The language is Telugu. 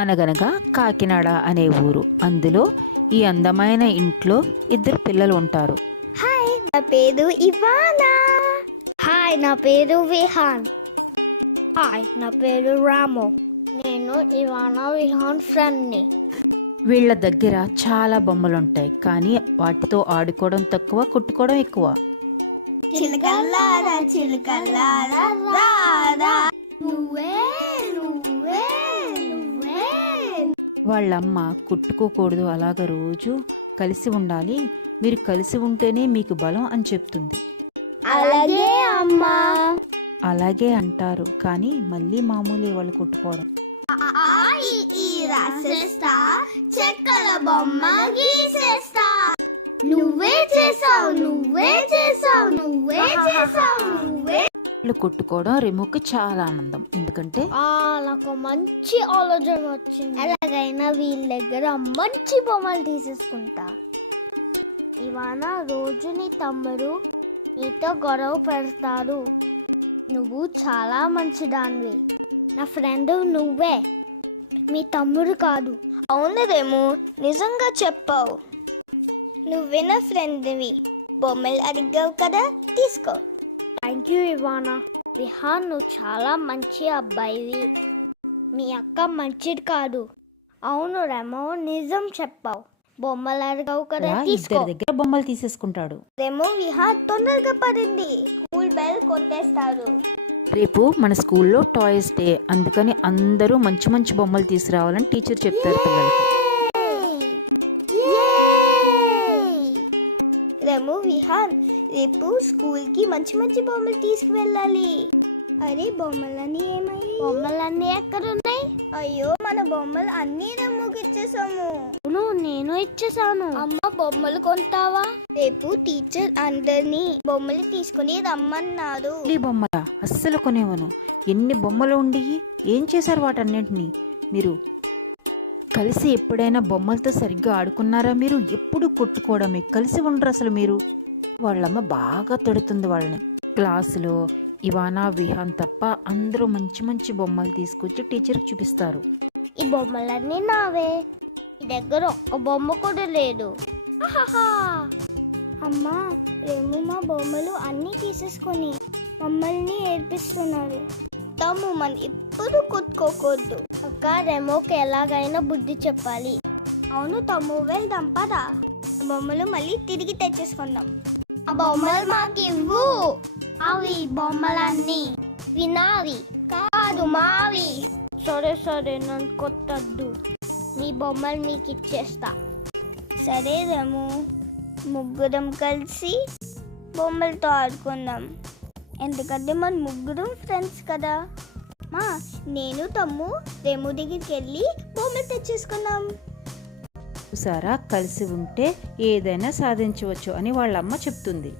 అనగనగా కాకినాడ అనే ఊరు. అందులో ఈ అందమైన ఇంట్లో ఇద్దరు పిల్లలు ఉంటారు. హాయ్, నా పేరు ఇవానా. హాయ్, నా పేరు విహాన్. హాయ్, నా పేరు రాము. నేను ఇవానా విహాన్ ఫ్రెండ్ని. వీళ్ళ దగ్గర చాలా బొమ్మలుంటాయి, కానీ వాటితో ఆడుకోవడం తక్కువ, కుట్టుకోవడం ఎక్కువ. చిలకల్లారా చిలకల్లారా రారా, నువ్వే నువ్వే నువ్వే. వాళ్ళమ్మ కుట్టుకోకూడదు, అలాగ రోజు కలిసి ఉండాలి, మీరు కలిసి ఉంటేనే మీకు బలం అని చెప్తుంది. అలాగే అమ్మా. అలాగే అంటారు, కానీ మళ్ళీ మామూలే వాళ్ళు కుట్టుకోవడం. రాసేస్తా, చెక్కల బొమ్మ గీసేస్తా. నువ్వే చేసావు, నువ్వే చేసావు, నువ్వే చేసావు, నువ్వే. వాళ్ళు కుట్టుకోవడం రెమోకి చాలా ఆనందం, ఎందుకంటే నాకు మంచి ఆలోచన వచ్చింది. ఎలాగైనా వీళ్ళ దగ్గర మంచి బొమ్మలు తీసేసుకుంటా. ఇవానా రోజు నీ తమ్ముడు నీతో గొడవ పెడతారు. నువ్వు చాలా మంచిదానివి. నా ఫ్రెండ్ నువ్వే, మీ తమ్ముడు కాదు. అవునదేమో, నిజంగా చెప్పావు. నువ్వే నా ఫ్రెండ్వి. బొమ్మలు అడిగావు కదా, తీసుకో. Thank you ఇవానా. విహాన్, నువ్వు చాలా మంచి అబ్బాయివి. మీ అక్క మంచిది కాదు. అవును రెమో, నిజం చెప్పావు. బొమ్మలు అడిగావు కదా, తీసుకో. ఇద్దరి దగ్గర బొమ్మలు తీసేసుకుంటాడు. రెమో, విహాన్ తొందరగా పడింది, స్కూల్ బెల్ కొట్టేస్తారు. రేపు మన స్కూల్లో టాయ్స్ డే, అందుకని అందరూ మంచి మంచి బొమ్మలు తీసుకురావాలని టీచర్ చెప్తారు పిల్లలకి. రెమో, విహాన్, రేపు స్కూల్కి మంచి మంచి బొమ్మలు తీసుకువెళ్ళాలి. అరే, బొమ్మలన్నీ ఏమయ్యాయి? బొమ్మలన్నీ ఎక్కడున్నాయి? అయ్యో, మన బొమ్మలు అన్నీ రెమోకి ఇచ్చేసాము. నేను ఇచ్చేసాను. అమ్మ, బొమ్మలు కొంటావా? రేపు టీచర్ అందరినీ బొమ్మలు తీసుకుని రమ్మన్నారు. ఈ బొమ్మలా? అస్సలు కొనేవను. ఎన్ని బొమ్మలు ఉండి ఏం చేశారు వాటన్నింటినీ? మీరు కలిసి ఎప్పుడైనా బొమ్మలతో సరిగ్గా ఆడుకున్నారా? మీరు ఎప్పుడు కొట్టుకోవడమే, కలిసి ఉండరు అసలు మీరు. వాళ్ళమ్మ బాగా తిడుతుంది వాళ్ళని. క్లాసులో ఇవానా విహాన్ తప్ప అందరూ మంచి మంచి బొమ్మలు తీసుకొచ్చి టీచర్కి చూపిస్తారు. ఈ బొమ్మలన్నీ నావే, ఈ దగ్గర ఒక్క బొమ్మ కూడా లేదు. అమ్మా, రేము మా బొమ్మలు అన్నీ తీసేసుకొని మమ్మల్ని ఏడ్పిస్తున్నారు. తమ్ము, మనం ఇప్పుడు కొట్టుకోకూడదు. అక్క, రెమోకి ఎలాగైనా బుద్ధి చెప్పాలి. అవును తమ్ము, వెళ్దాం పదా. బొమ్మలు మళ్ళీ తిరిగి తెచ్చేసుకుందాం. ఆ బొమ్మలు మాకివ్వు. అవి బొమ్మలన్నీ వినావి కాదు, మావి. సరే సరే, నన్ను కొట్టద్దు. మీ బొమ్మలు మీకు ఇచ్చేస్తా. సరే రెము, ముగ్గురం కలిసి బొమ్మలతో ఆడుకుందాం. ఎందుకంటే మన ముగ్గురం ఫ్రెండ్స్ కదా. నేను తమ్ము రెము దగ్గరికి వెళ్ళి బొమ్మలు తెచ్చేసుకున్నాం. చూసారా, కలిసి ఉంటే ఏదైనా సాధించవచ్చు అని వాళ్ళమ్మ చెప్తుంది.